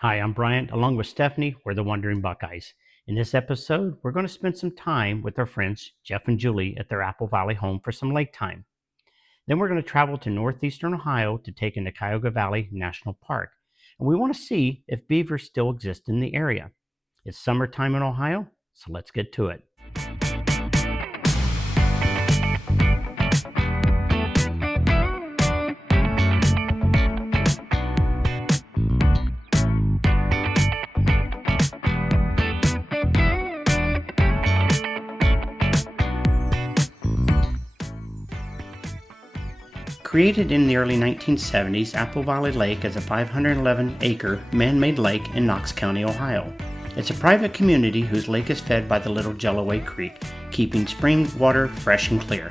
Hi, I'm Bryant. Along with Stephanie, we're the Wandering Buckeyes. In this episode, we're going to spend some time with our friends Jeff and Julie at their Apple Valley home for some lake time. Then we're going to travel to northeastern Ohio to take in the Cuyahoga Valley National Park. And we want to see if beavers still exist in the area. It's summertime in Ohio, so let's get to it. Created in the early 1970s, Apple Valley Lake is a 511-acre man-made lake in Knox County, Ohio. It's a private community whose lake is fed by the Little Jelloway Creek, keeping spring water fresh and clear.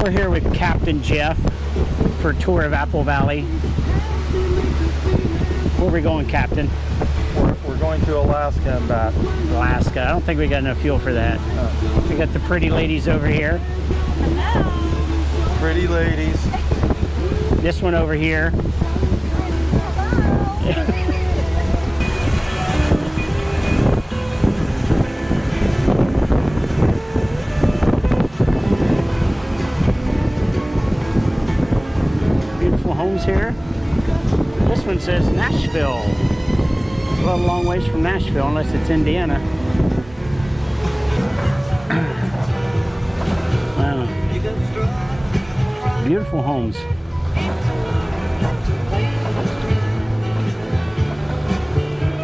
We're here with Captain Jeff for a tour of Apple Valley. Where are we going, Captain? We're going to Alaska and back. Alaska. I don't think we got enough fuel for that. We got the pretty ladies over here. Pretty ladies. This one over here. Beautiful homes here. This one says Nashville. Well, a long ways from Nashville, unless it's Indiana. Wow. Beautiful homes.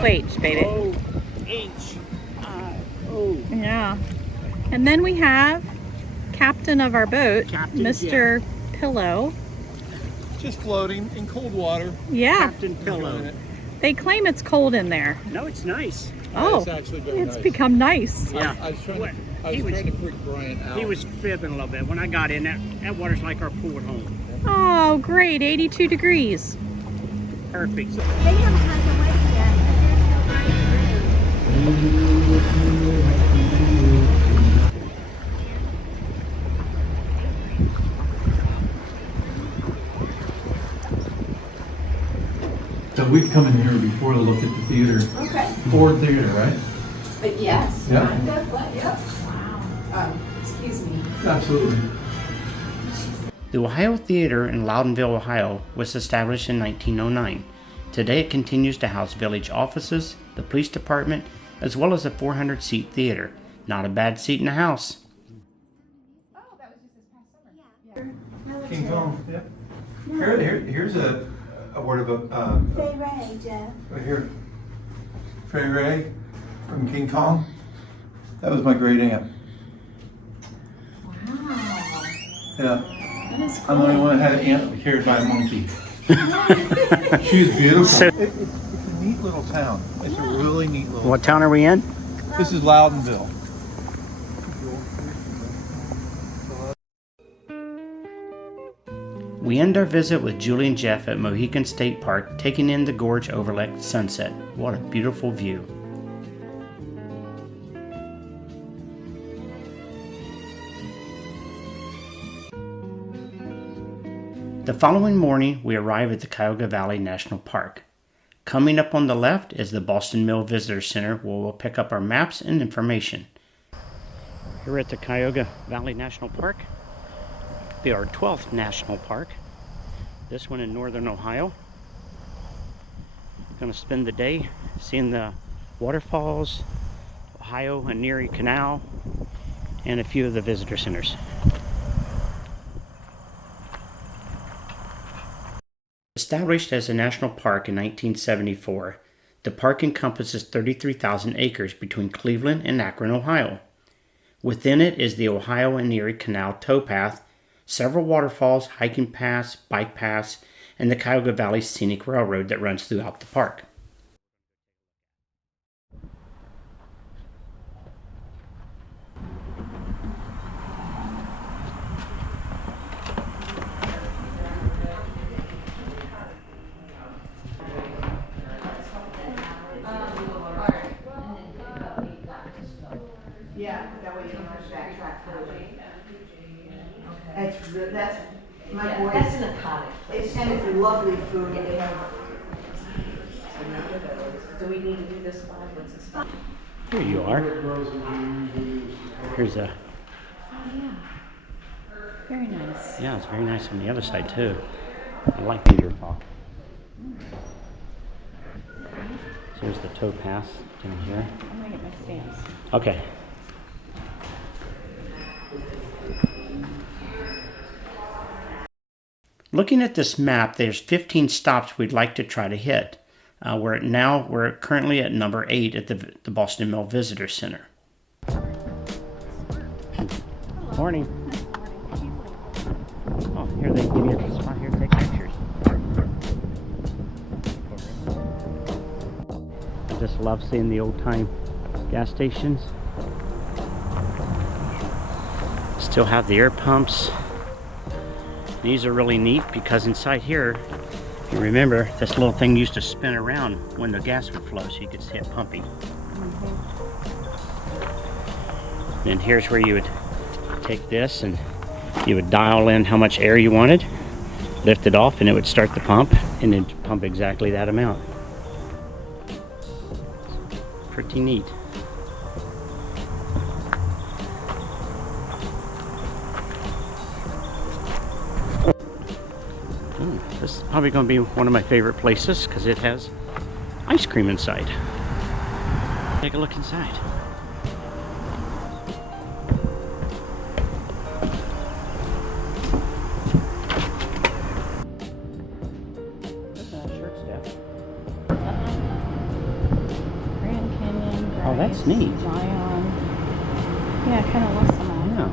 Wait, baby. O-H-I-O. Yeah. And then we have captain of our boat, Captain Mr. Pillow. Just floating in cold water. Yeah. Captain Pillow. They claim it's cold in there. No, it's nice. Oh, It's actually very it's nice. become nice. Yeah. I was trying He was- to freak Bryant out. He was fibbing a little bit. When I got in, that water's like our pool at home. Oh, great. 82 degrees. Perfect. They haven't had the wedding So we've come in here before to look at the theater. Okay. Ford Theater, right? But yes. Yeah. Kind of, but yep. Wow. Excuse me. Absolutely. The Ohio Theater in Loudonville, Ohio was established in 1909. Today it continues to house village offices, the police department, as well as a 400-seat theater. Not a bad seat in the house. Oh, that was just this past summer. Yeah. King Kong, yeah. Here's a word of Say Ray, Jeff. right here. Fay Ray from King Kong. That was my great aunt. Wow. Yeah. That is I'm the only one that had an aunt carried by a monkey. She was beautiful. It's a neat little town. It's a really neat little What town are we in? This is Loudonville. We end our visit with Julie and Jeff at Mohican State Park, taking in the gorge overlooked sunset. What a beautiful view. The following morning, we arrive at the Cuyahoga Valley National Park. Coming up on the left is the Boston Mill Visitor Center, where we'll pick up our maps and information. Here we're at the Cuyahoga Valley National Park. It'll be our 12th national park. This one in northern Ohio. Gonna spend the day seeing the waterfalls, Ohio and Erie Canal, and a few of the visitor centers. Established as a national park in 1974, the park encompasses 33,000 acres between Cleveland and Akron, Ohio. Within it is the Ohio and Erie Canal towpath, several waterfalls, hiking paths, bike paths, and the Cuyahoga Valley Scenic Railroad that runs throughout the park. Yeah, that way you don't have to backtrack for it. That's my boy. That's an iconic place. And it's lovely food. They have Do we need to do this spot? What's this spot? Here you are. Here's a, Oh, yeah. Very nice. yeah, it's very nice on the other side too. I like the deer park. So here's the towpath down here. I'm gonna get my stamps. Okay. Looking at this map, there's 15 stops we'd like to try to hit. We're currently at number 8 at the Boston Mill Visitor Center. Morning. Oh, here they give you a spot here to take pictures. I just love seeing the old time gas stations. Still have the air pumps. These are really neat because inside here, if you remember, this little thing used to spin around when the gas would flow so you could see it pumping. Then here's where you would take this and you would dial in how much air you wanted, lift it off, and it would start the pump, and then pump exactly that amount. Pretty neat. This is probably going to be one of my favorite places because it has ice cream inside. Take a look inside. That's a nice shirt stuff. Grand Canyon. Oh, that's neat. Zion. Yeah, I kind of lost them all. Yeah.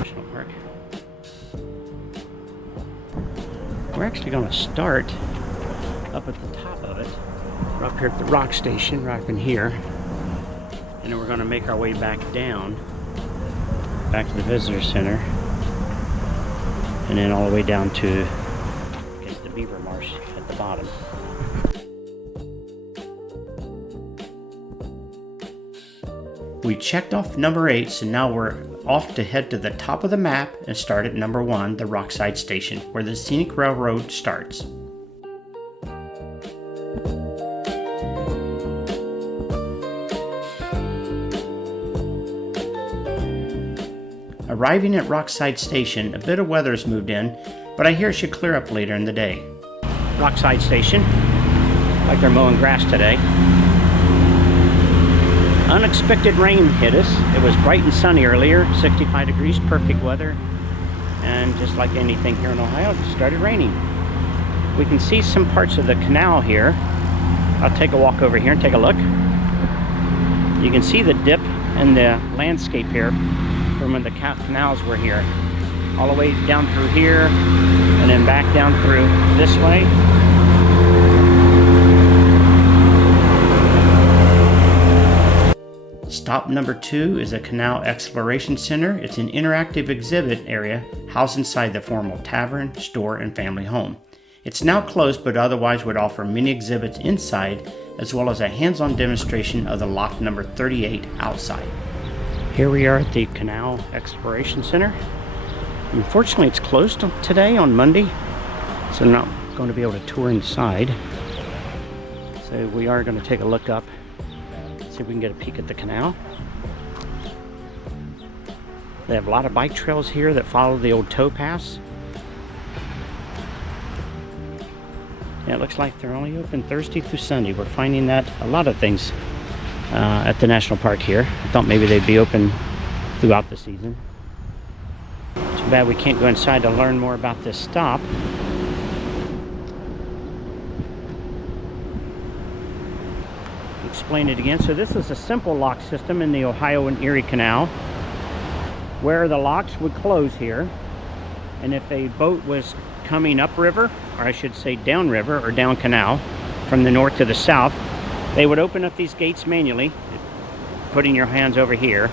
National Park. We're actually going to start up at the top of it. We're up here at the rock station, right up in here. And then we're going to make our way back down, back to the visitor center. And then all the way down to, I guess, the beaver marsh at the bottom. We checked off number 8, so now we're off to head to the top of the map and start at number 1, the Rockside Station, where the scenic railroad starts. Arriving at Rockside Station, a bit of weather has moved in, but I hear it should clear up later in the day. Rockside Station, like they're mowing grass today. Unexpected rain hit us. It was bright and sunny earlier, 65 degrees, perfect weather. And just like anything here in Ohio, it started raining. We can see some parts of the canal here. I'll take a walk over here and take a look. You can see the dip in the landscape here from when the canals were here. All the way down through here, and then back down through this way. Stop number 2 is a Canal Exploration Center. It's an interactive exhibit area housed inside the formal tavern, store, and family home. It's now closed, but otherwise would offer many exhibits inside, as well as a hands-on demonstration of the lock number 38 outside. Here we are at the Canal Exploration Center. Unfortunately, it's closed today on Monday, so I'm not going to be able to tour inside. So we are going to take a look up, see if we can get a peek at the canal. They have a lot of bike trails here that follow the old towpaths. Yeah, it looks like they're only open Thursday through Sunday. We're finding that a lot of things at the national park here. I thought maybe they'd be open throughout the season. Too bad we can't go inside to learn more about this stop. Explain it again. So this is a simple lock system in the Ohio and Erie Canal, where the locks would close here, and if a boat was coming upriver, or I should say downriver or down canal, from the north to the south, they would open up these gates manually, putting your hands over here,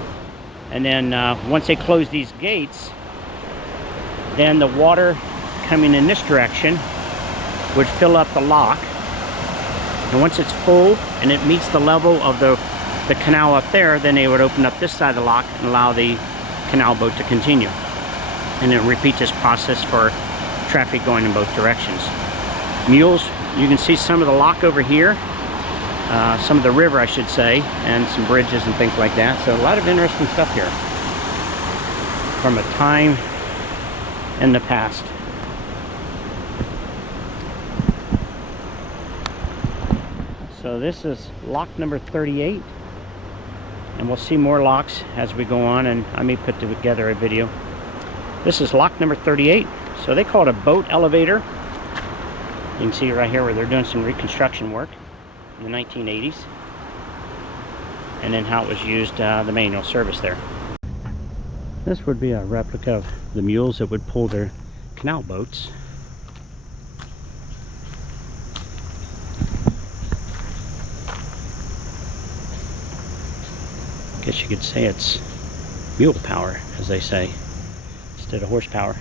and then once they close these gates, then the water coming in this direction would fill up the lock. And once it's full and it meets the level of the canal up there, then they would open up this side of the lock and allow the canal boat to continue. And then repeat this process for traffic going in both directions. Mules, you can see some of the lock over here, some of the river I should say, and some bridges and things like that. So a lot of interesting stuff here from a time in the past. So this is lock number 38, and we'll see more locks as we go on, and I may put together a video. This is lock number 38. So they call it a boat elevator. You can see right here where they're doing some reconstruction work in the 1980s, and then how it was used, the manual service there. This would be a replica of the mules that would pull their canal boats. Guess you could say it's mule power, as they say, instead of horsepower.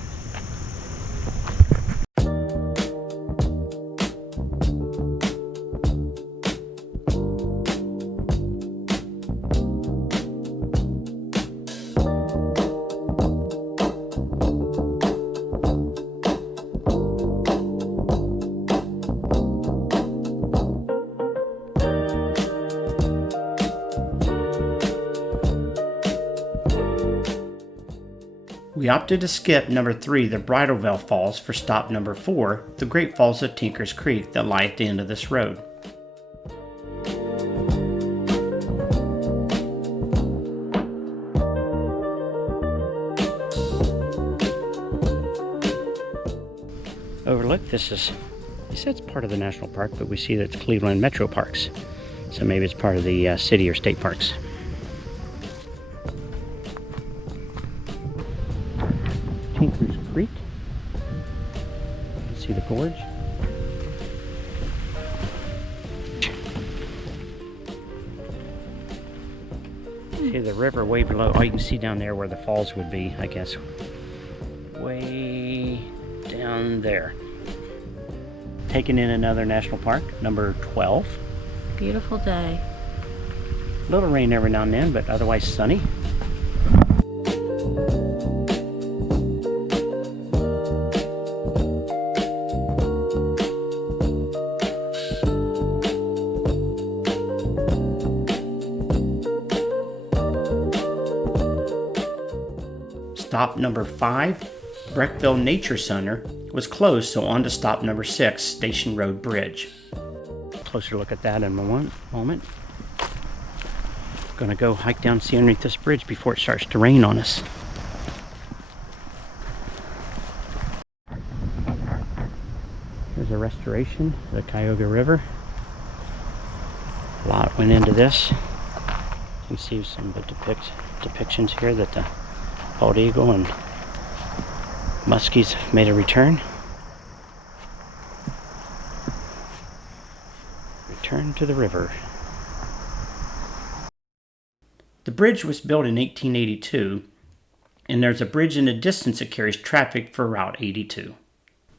We opted to skip number 3, the Bridalveil Falls, for stop number 4, the Great Falls of Tinker's Creek that lie at the end of this road. Overlook, this is, they said it's part of the national park, but we see that it's Cleveland Metro Parks. So maybe it's part of the city or state parks. Tinker's Creek. You can see the gorge. See the river way below. Oh, you can see down there where the falls would be, I guess. Way down there. Taking in another national park, number 12. Beautiful day. A little rain every now and then, but otherwise sunny. Stop number 5, Breckville Nature Center, was closed, so on to stop number 6, Station Road Bridge. Closer look at that in a moment. Gonna go hike down and see underneath this bridge before it starts to rain on us. Here's a restoration of the Cuyahoga River. A lot went into this. You can see some of the depictions here that the bald eagle and muskies made a return. Return to the river. The bridge was built in 1882, and there's a bridge in the distance that carries traffic for Route 82.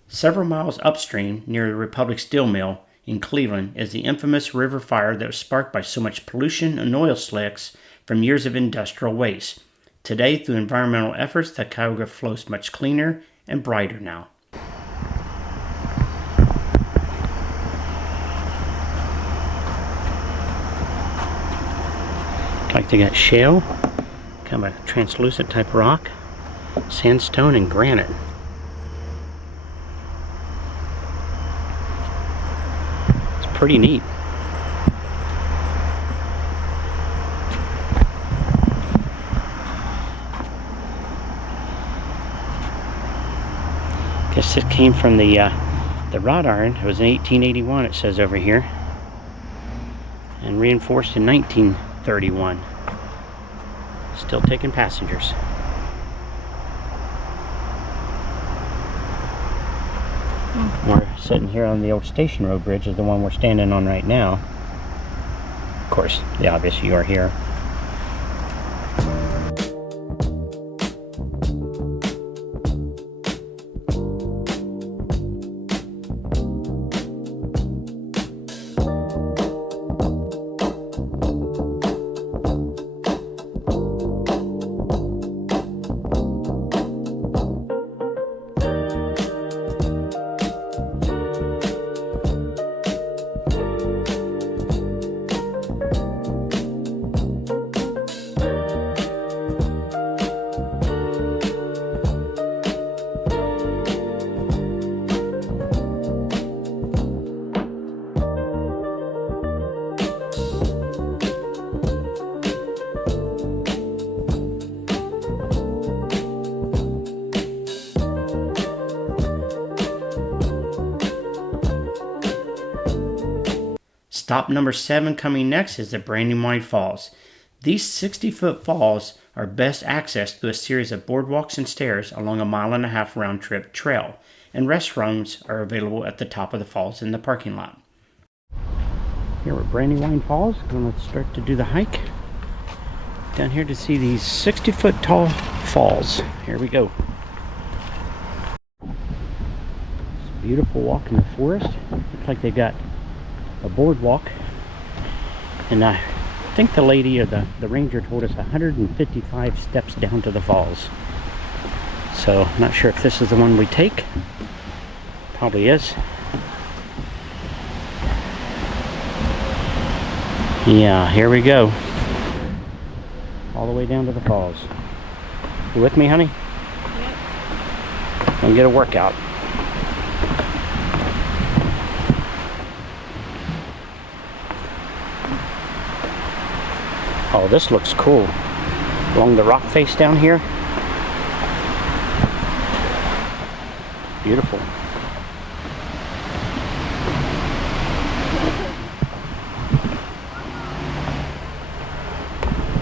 Several miles upstream, near the Republic Steel Mill in Cleveland, is the infamous river fire that was sparked by so much pollution and oil slicks from years of industrial waste. Today, through environmental efforts, the Cuyahoga flows much cleaner and brighter now. Like they got shale, kind of a translucent type rock, sandstone, and granite. It's pretty neat. Guess it came from the wrought iron. It was in 1881, it says over here, and reinforced in 1931. Still taking passengers. We're sitting here on the old Station Road Bridge, is the one we're standing on right now. Of course, the obvious, you are here. Stop number 7 coming next is the Brandywine Falls. These 60-foot falls are best accessed through a series of boardwalks and stairs along a 1.5-mile round-trip trail, and restrooms are available at the top of the falls in the parking lot. Here we're at Brandywine Falls. Going to start to do the hike down here to see these 60-foot tall falls. Here we go. It's a beautiful walk in the forest. Looks like they've got a boardwalk, and I think the lady or the ranger told us 155 steps down to the falls. So not sure if this is the one we take. Probably is. Yeah, here we go. All the way down to the falls. You with me, honey? Yep. Gonna get a workout. Oh, this looks cool. Along the rock face down here. Beautiful.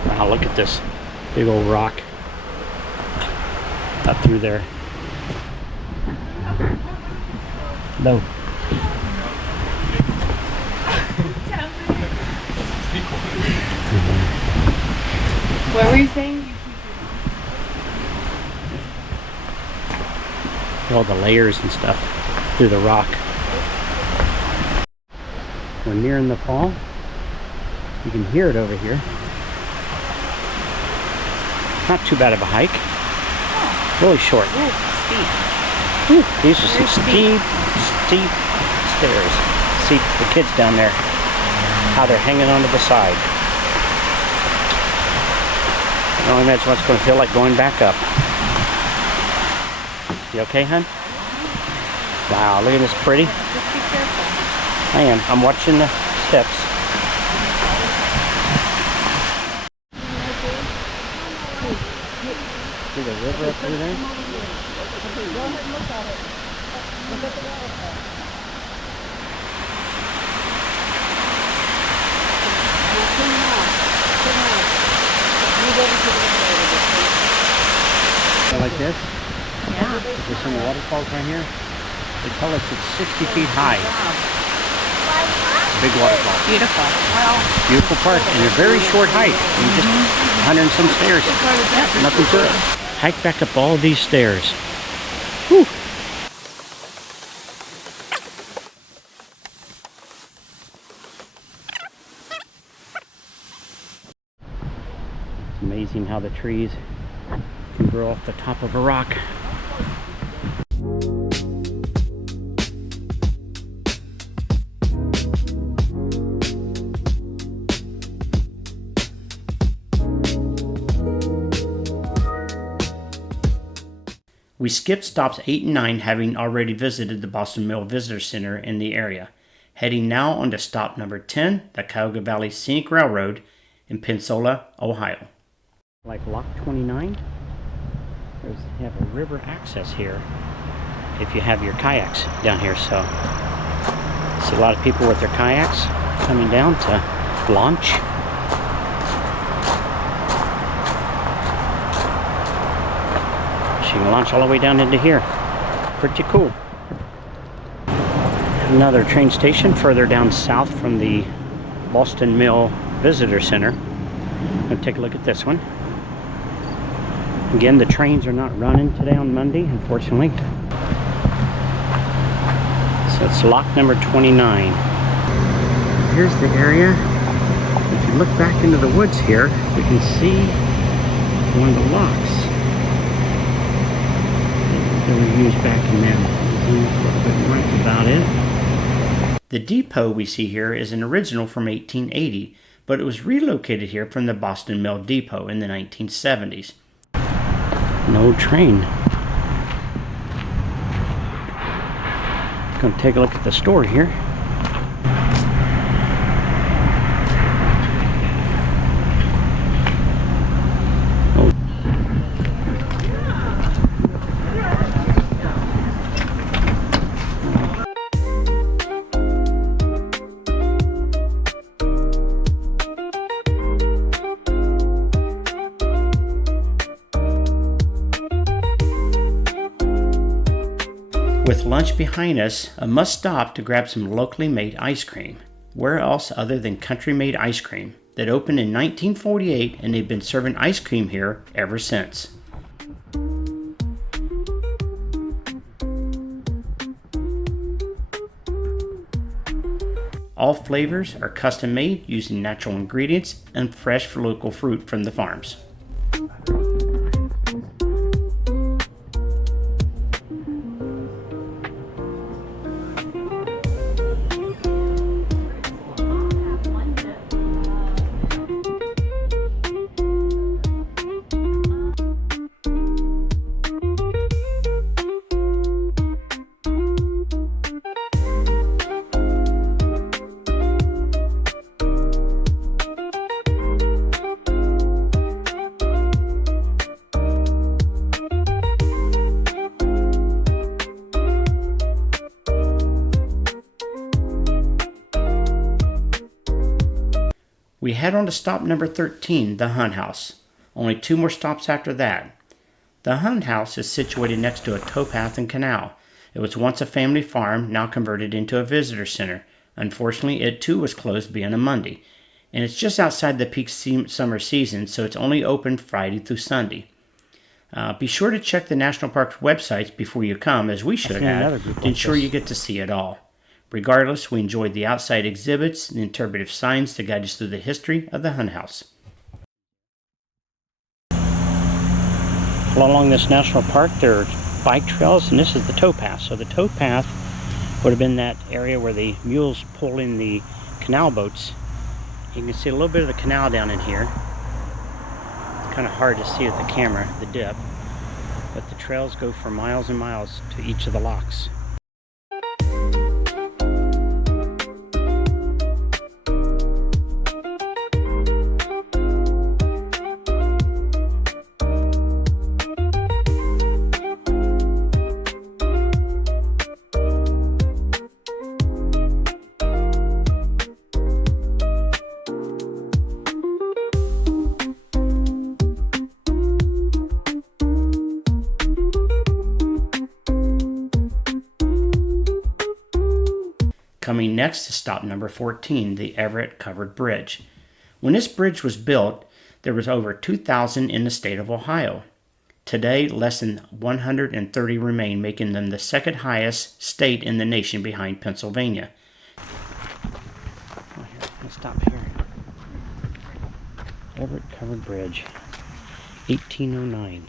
Wow, look at this big old rock up through there. No. What were you saying? All the layers and stuff through the rock. We're nearing the fall. You can hear it over here. Not too bad of a hike. Really short. Whew, these are some steep stairs. See the kids down there, how they're hanging onto the side. I don't imagine what it's going to feel like going back up. You okay, hon? Wow, look at this pretty. Just be careful. I am. I'm watching the steps. See the river up through there? Like this? Yeah. There's some waterfalls right here. They tell us it's 60 feet high. Big waterfall. Beautiful. Beautiful park and a very short hike. And just 100 and some stairs. Nothing to it. Hike back up all these stairs. Whew. It's amazing how the trees can grow off the top of a rock. We skipped stops 8 and 9, having already visited the Boston Mill Visitor Center in the area. Heading now on to stop number 10, the Cuyahoga Valley Scenic Railroad in Pensacola, Ohio. Like Lock 29, you have a river access here if you have your kayaks down here. So see a lot of people with their kayaks coming down to launch. She can launch all the way down into here. Pretty cool. Another train station further down south from the Boston Mill Visitor Center. Let's take a look at this one. Again, the trains are not running today on Monday, unfortunately. So it's lock number 29. Here's the area. If you look back into the woods here, you can see one of the locks that were used back in there. A little bit more, that's about it. The depot we see here is an original from 1880, but it was relocated here from the Boston Mill Depot in the 1970s. An old train. Gonna take a look at the store here. With lunch behind us, a must stop to grab some locally made ice cream. Where else other than Country Made Ice Cream that opened in 1948, and they've been serving ice cream here ever since. All flavors are custom made using natural ingredients and fresh local fruit from the farms. We head on to stop number 13, the Hunt House. Only 2 more stops after that. The Hunt House is situated next to a towpath and canal. It was once a family farm, now converted into a visitor center. Unfortunately, it too was closed being a Monday. And it's just outside the peak summer season, so it's only open Friday through Sunday. Be sure to check the National Park's websites before you come, as we should have, to ensure you get to see it all. Regardless, we enjoyed the outside exhibits and interpretive signs to guide us through the history of the Hunt House. Along this national park, there are bike trails, and this is the towpath. So the towpath would have been that area where the mules pull in the canal boats. You can see a little bit of the canal down in here. It's kind of hard to see with the camera, the dip, but the trails go for miles and miles to each of the locks. Coming next is stop number 14, the Everett Covered Bridge. When this bridge was built, there was over 2,000 in the state of Ohio. Today, less than 130 remain, making them the second highest state in the nation behind Pennsylvania. Let's stop here. Everett Covered Bridge, 1809.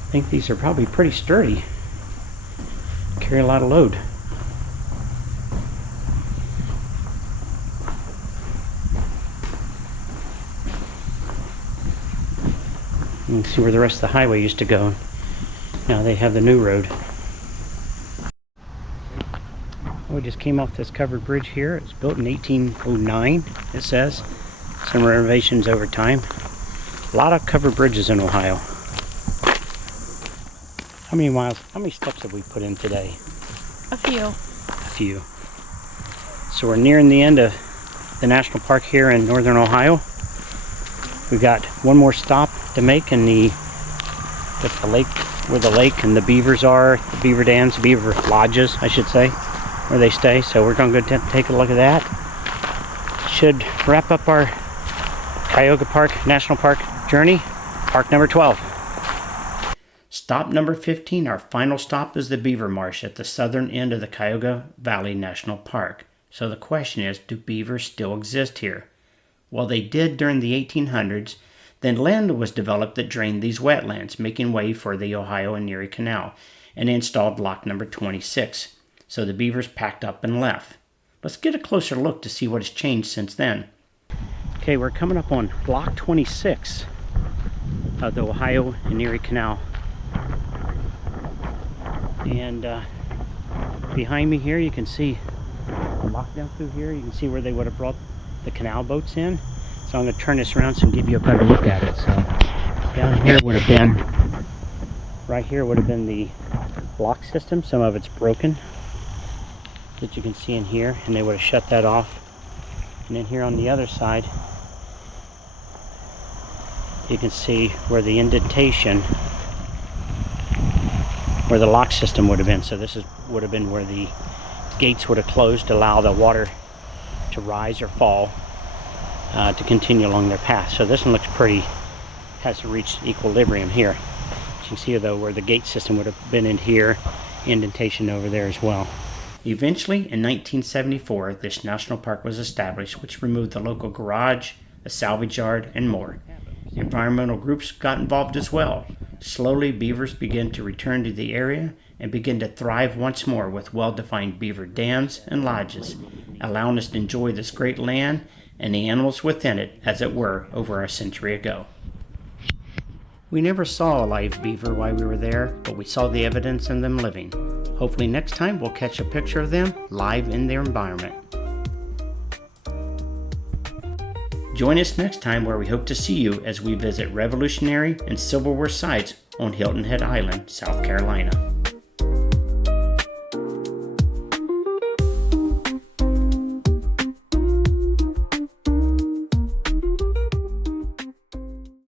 I think these are probably pretty sturdy. Carry a lot of load. You can see where the rest of the highway used to go. Now they have the new road. We just came off this covered bridge here. It was built in 1809, it says. Some renovations over time. A lot of covered bridges in Ohio. How many steps have we put in today? A few. A few. So we're nearing the end of the national park here in northern Ohio. We've got one more stop to make in the lake, where the lake and the beavers are, the beaver dams, beaver lodges, I should say, where they stay. So we're going to go take a look at that. Should wrap up our Cuyahoga National Park journey, park number 12. Stop number 15, our final stop, is the Beaver Marsh at the southern end of the Cuyahoga Valley National Park. So the question is, do beavers still exist here? Well, they did during the 1800s. Then land was developed that drained these wetlands, making way for the Ohio and Erie Canal, and they installed lock number 26. So the beavers packed up and left. Let's get a closer look to see what has changed since then. Okay, we're coming up on lock 26 of the Ohio and Erie Canal. And behind me here you can see the lock down through here. You can see where they would have brought the canal boats in. So I'm going to turn this around and give you a better look at it. So down here would have been Right here would have been the lock system. Some of it's broken that you can see in here, and they would have shut that off. And then here on the other side, you can see where the indentation, where the lock system would have been. So this would have been where the gates would have closed to allow the water to rise or fall to continue along their path. So this one looks pretty, has reached equilibrium here. You can see though where the gate system would have been in here, indentation over there as well. Eventually in 1974, this national park was established, which removed the local garage, a salvage yard, and more. Environmental groups got involved as well. Slowly, beavers began to return to the area and begin to thrive once more with well-defined beaver dams and lodges, allowing us to enjoy this great land and the animals within it as it were over a century ago. We never saw a live beaver while we were there, but we saw the evidence in them living. Hopefully next time we'll catch a picture of them live in their environment. Join us next time where we hope to see you as we visit Revolutionary and Civil War sites on Hilton Head Island, South Carolina.